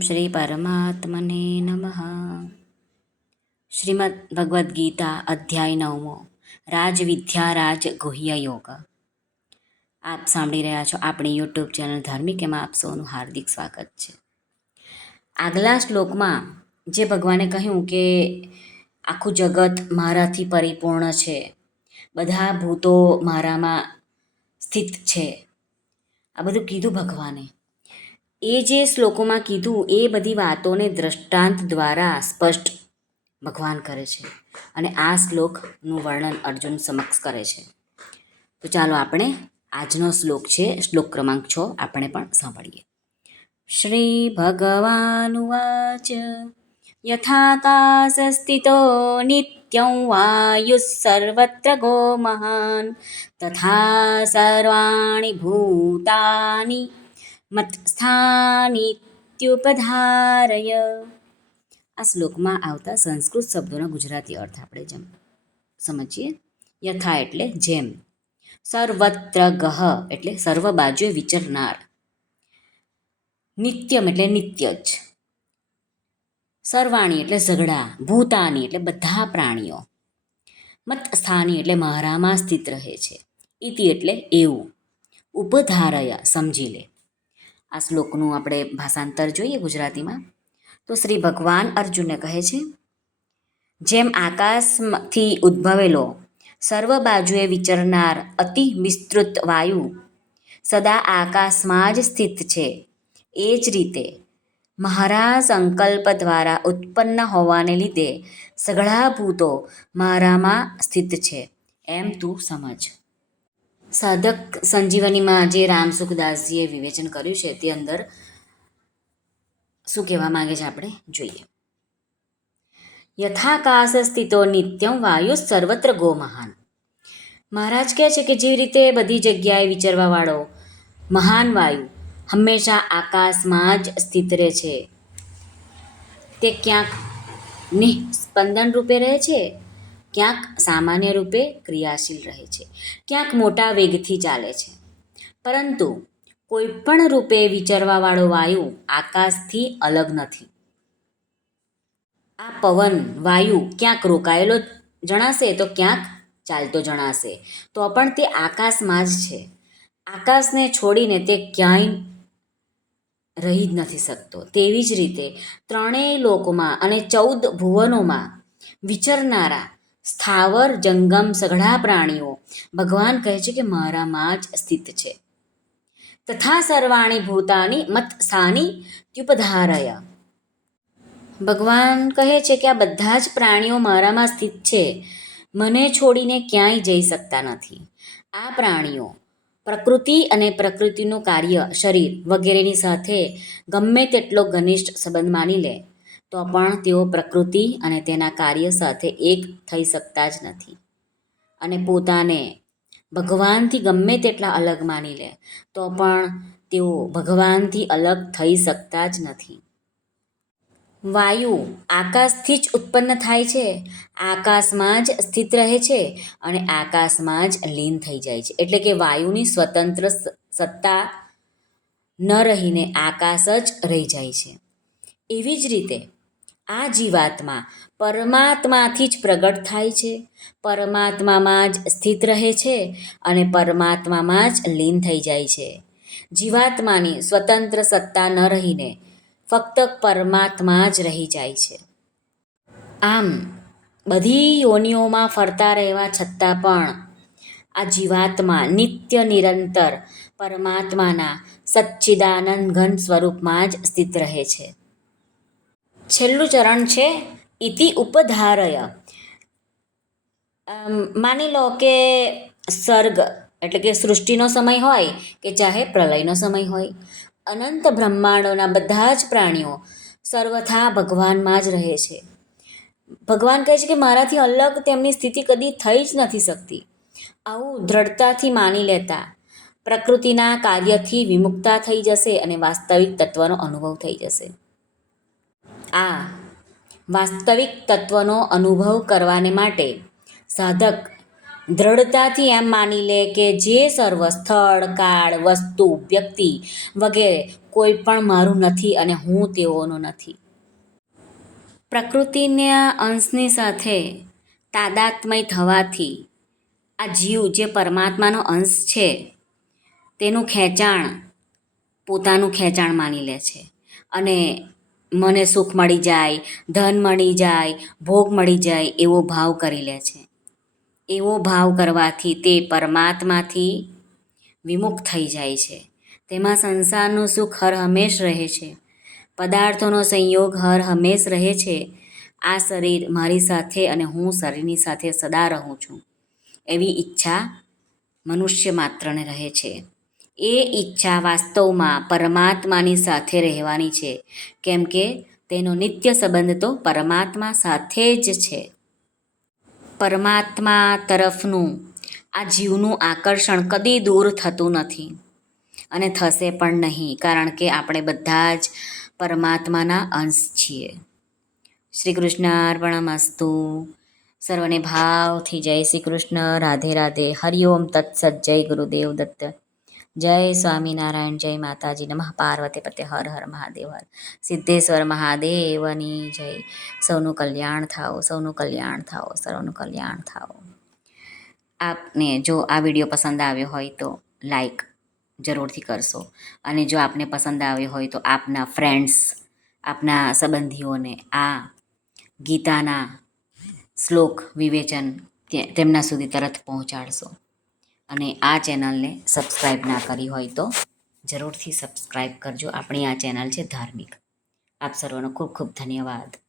શ્રી પરમાત્મને નમઃ શ્રીમદ ભગવદ્ ગીતા અધ્યાય નવમો રાજવિદ્યા રાજ ગુહ્ય યોગ આપ સાંભળી રહ્યા છો આપણી યુટ્યુબ ચેનલ ધાર્મિક એમાં આપ સૌનું હાર્દિક સ્વાગત છે આગલા શ્લોકમાં જે ભગવાને કહ્યું કે, આખું જગત મારાથી પરિપૂર્ણ છે. બધા ભૂતો મારામાં સ્થિત છે. આ બધું કીધું ભગવાને. એ જે શ્લોકોમાં કીધું એ બધી વાતોને દ્રષ્ટાંત દ્વારા સ્પષ્ટ ભગવાન કરે છે અને આ શ્લોકનું વર્ણન અર્જુન સમક્ષ કરે છે. તો ચાલો આપણે આજનો શ્લોક છે, શ્લોક ક્રમાંક છ, આપણે પણ સાંભળીએ. શ્રી ભગવાનુવાચ યથાકાશસ્થિતો નિત્યં વાયુ સર્વત્ર ગો મહાન તથા સર્વાણી ભૂતાની મત્સ્થાનિત્યુપધારય. આ શ્લોકમાં આવતા સંસ્કૃત શબ્દોના ગુજરાતી અર્થ આપણે જેમ સમજીએ. યથા એટલે જેમ. સર્વત્ર ગહ એટલે સર્વ બાજુએ વિચરનાર. નિત્યમ એટલે નિત્ય જ. સર્વાણી એટલે ઝઘડા ભૂતાની એટલે બધા પ્રાણીઓ. મતસ્થાની એટલે મારામાં સ્થિત રહે છે. ઇતિ એટલે એવું. ઉપધારયા સમજી લે. આ શ્લોકનું આપણે ભાષાંતર જોઈએ ગુજરાતીમાં. તો શ્રી ભગવાન અર્જુનને કહે છે, જેમ આકાશથી ઉદ્ભવેલો, સર્વ બાજુએ વિચરનાર અતિ વિસ્તૃત વાયુ સદા આકાશમાં જ સ્થિત છે. એ જ રીતે મારા સંકલ્પ દ્વારા ઉત્પન્ન હોવાને લીધે સઘળા ભૂતો મારામાં સ્થિત છે. એમ તું સમજ. સાધક સંજીવનીમાં જે રામ સુખદાસજીએ વિવેચન કર્યું છે તે અંદર શું કહેવા માંગે છે આપણે? જોઈએ. યથાકાશ સ્થિતો નિત્યમ વાયુ સર્વત્ર ગો મહાન મહારાજ કહે છે કે જેવી રીતે બધી જગ્યાએ વિચારવાવાળો મહાન વાયુ હંમેશા આકાશમાં જ સ્થિત રહે છે, તે ક્યાંક નિસ્પંદન રૂપે રહે છે? ક્યાંક સામાન્ય રૂપે ક્રિયાશીલ રહે છે, ક્યાંક મોટા વેગથી ચાલે છે. પરંતુ કોઈપણ રૂપે વિચરવાવાળો વાયુ આકાશથી અલગ નથી. આ પવન, વાયુ ક્યાંક રોકાયેલો જણાશે તો ક્યાંક ચાલતો જણાશે, તો પણ તે આકાશમાં જ છે. આકાશને છોડીને તે ક્યાંય રહી જ નથી શકતો. તેવી જ રીતે ત્રણેય લોકમાં અને ચૌદ ભુવનોમાં વિચરનારા સ્થાવર, જંગમ, સઘળા પ્રાણીઓ. ભગવાન કહે છે કે મારામાં જ સ્થિત છે. તથા સર્વાણી ભૂતાની મત સ્થાની ત્યુપધારય. ભગવાન કહે છે કે આ બધા જ પ્રાણીઓ મારામાં સ્થિત છે. મને છોડીને ક્યાંય જઈ શકતા નથી. આ પ્રાણીઓ, પ્રકૃતિ અને પ્રકૃતિનું કાર્ય શરીર વગેરેની સાથે ગમે તેટલો ઘનિષ્ઠ સંબંધ માની લે. તો પણ તેઓ પ્રકૃતિ અને તેના કાર્ય સાથે એક થઈ શકતા જ નથી. અને પોતાને ભગવાનથી ગમે તેટલા અલગ માની લે, તો પણ તેઓ ભગવાનથી અલગ થઈ શકતા જ નથી. વાયુ આકાશથી જ ઉત્પન્ન થાય છે, આકાશમાં જ સ્થિત રહે છે અને આકાશમાં જ લીન થઈ જાય છે. એટલે કે વાયુની સ્વતંત્ર સત્તા ન રહીને આકાશ જ રહી જાય છે. એવી જ રીતે આ જીવાત્મા પરમાત્માથી જ પ્રગટ થાય છે. પરમાત્મામાં જ સ્થિત રહે છે અને પરમાત્મામાં જ લીન થઈ જાય છે. જીવાત્માની સ્વતંત્ર સત્તા ન રહીને ફક્ત પરમાત્મા જ રહી જાય છે. આમ, બધી યોનિઓમાં ફરતા રહેવા છતાં પણ આ જીવાત્મા નિત્ય નિરંતર પરમાત્માના સચ્ચિદાનંદ ઘન સ્વરૂપમાં જ સ્થિત રહે છે. છેલ્લું ચરણ છે ઇતિ ઉપધારય. માની લો કે સર્ગ એટલે કે સૃષ્ટિનો સમય હોય કે ચાહે પ્રલયનો સમય હોય, અનંત બ્રહ્માંડોના બધા જ પ્રાણીઓ સર્વથા ભગવાનમાં જ રહે છે. ભગવાન કહે છે કે મારાથી અલગ તેમની સ્થિતિ કદી થઈ જ નથી શકતી. આવું દ્રઢતાથી માની લેતા, પ્રકૃતિના કાર્યથી વિમુક્તા થઈ જશે અને વાસ્તવિક તત્વનો અનુભવ થઈ જશે. આ વાસ્તવિક તત્વનો અનુભવ કરવાને માટે સાધક દ્રઢતાથી એમ માની લે કે જે સર્વ સ્થળ કાળ, વસ્તુ, વ્યક્તિ વગેરે કોઈ પણ મારું નથી અને હું તેઓનો નથી. પ્રકૃતિના અંશની સાથે તાદાત્મય થવાથી આ જીવ જે પરમાત્માનો અંશ છે, તેનું ખેંચાણ પોતાનું ખેંચાણ માની લે છે. અને મને સુખ મળી જાય, ધન મળી જાય, ભોગ મળી જાય એવો ભાવ કરી લે છે. એવો ભાવ કરવાથી તે પરમાત્માથી વિમુખ થઈ જાય છે. તેમાં સંસારનું સુખ હર હંમેશ રહે છે. પદાર્થોનો સંયોગ હર હંમેશ રહે છે. આ શરીર મારી સાથે અને હું શરીરની સાથે સદા રહું છું. એવી ઈચ્છા મનુષ્ય માત્રને રહે છે. એ ઈચ્છા વાસ્તવમાં પરમાત્માની સાથે રહેવાની છે. કેમ કે તેનો નિત્ય સંબંધ તો પરમાત્મા સાથે જ છે. પરમાત્મા તરફનું આ જીવનું આકર્ષણ કદી દૂર થતું નથી. અને થશે પણ નહીં, કારણ કે આપણે બધા જ પરમાત્માના અંશ છીએ. શ્રી કૃષ્ણ અર્પણમસ્તુ સર્વને ભાવથી જય શ્રી કૃષ્ણ. રાધે રાધે. હરિઓમ તત્સત. જય ગુરુદેવ દત્ત. જય સ્વામિનારાયણ, જય માતાજી નમઃ. પાર્વતી પતે હર હર મહાદેવ, હર. સિદ્ધેશ્વર મહાદેવની જય. સૌનું કલ્યાણ થાઓ, સૌનું કલ્યાણ થાઓ, સૌનું કલ્યાણ થાઓ. આપને જો આ વીડિયો પસંદ આવ્યો હોય તો લાઈક જરૂરથી કરશો. અને જો આપને પસંદ આવ્યો હોય તો આપના ફ્રેન્ડ્સ, આપના સંબંધીઓને આ ગીતાના શ્લોક વિવેચન તેમના સુધી તરત પહોંચાડશો. અને આ ચેનલને સબસ્ક્રાઈબ ના કરી હોય તો જરૂરથી સબસ્ક્રાઈબ કરજો. આપણી આ ચેનલ છે ધાર્મિક. આપ સર્વનો ખૂબ ખૂબ ધન્યવાદ.